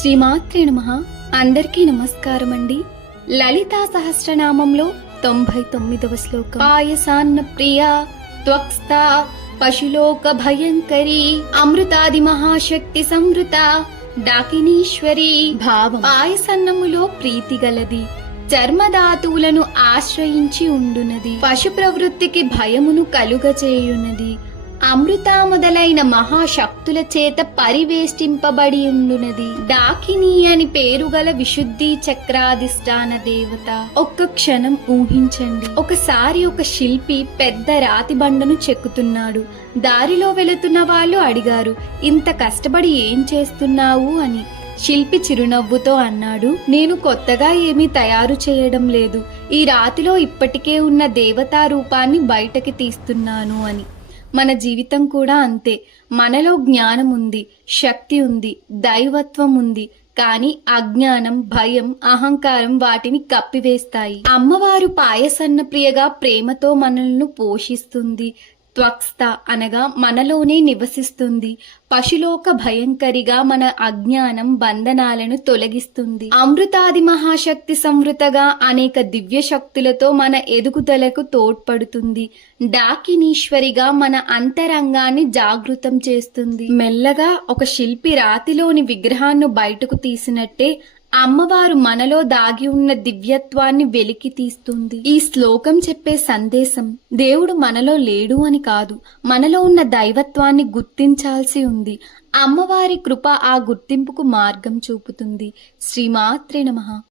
శ్రీమాత్రే నమః. అందరికీ నమస్కారం అండి. లలితా సహస్రనామంలో 99వ శ్లోకం. పాయసాన్న ప్రియా త్వక్స్థా పశులోక భయంకరీ అమృతాది మహాశక్తి సంవృత డాకినీశ్వరి. భావం: పాయసన్నములో ప్రీతి గలది, చర్మధాతువులను ఆశ్రయించి ఉండునది, పశు ప్రవృత్తికి భయమును కలుగచేయునది, అమృత మొదలైన మహాశక్తుల చేత పరివేష్టింపబడి ఉండునది. డాకిని అని పేరు గల విశుద్ధి చక్రాధిష్టాన దేవత. ఒక్క క్షణం ఊహించండి. ఒకసారి ఒక శిల్పి పెద్ద రాతి బండను చెక్కుతున్నాడు. దారిలో వెళుతున్న వాళ్ళు అడిగారు, ఇంత కష్టపడి ఏం చేస్తున్నావు అని. శిల్పి చిరునవ్వుతో అన్నాడు, నేను కొత్తగా ఏమీ తయారు చేయడం లేదు, ఈ రాతిలో ఇప్పటికే ఉన్న దేవతా రూపాన్ని బయటకి తీస్తున్నాను అని. మన జీవితం కూడా అంతే. మనలో జ్ఞానం ఉంది, శక్తి ఉంది, దైవత్వం ఉంది, కానీ అజ్ఞానం, భయం, అహంకారం వాటిని కప్పివేస్తాయి. అమ్మవారు పాయసన్న ప్రియగా ప్రేమతో మనల్ని పోషిస్తుంది. త్వక్స్థ అనగా మనలోనే నివసిస్తుంది. పశులోక భయంకరిగా మన అజ్ఞానం, బంధనాలను తొలగిస్తుంది. అమృతాది మహాశక్తి సంవృతగా అనేక దివ్య శక్తులతో మన ఎదుగుదలకు తోడ్పడుతుంది. డాకినీశ్వరిగా మన అంతరంగాన్ని జాగృతం చేస్తుంది. మెల్లగా ఒక శిల్పి రాతిలోని విగ్రహాన్ని బయటకు తీసినట్టే అమ్మవారు మనలో దాగి ఉన్న దివ్యత్వాన్ని వెలికి తీస్తుంది. ఈ శ్లోకం చెప్పే సందేశం దేవుడు మనలో లేడు అని కాదు, మనలో ఉన్న దైవత్వాన్ని గుర్తించాల్సి ఉంది. అమ్మవారి కృప ఆ గుర్తింపుకు మార్గం చూపుతుంది. శ్రీమాత్రే నమః.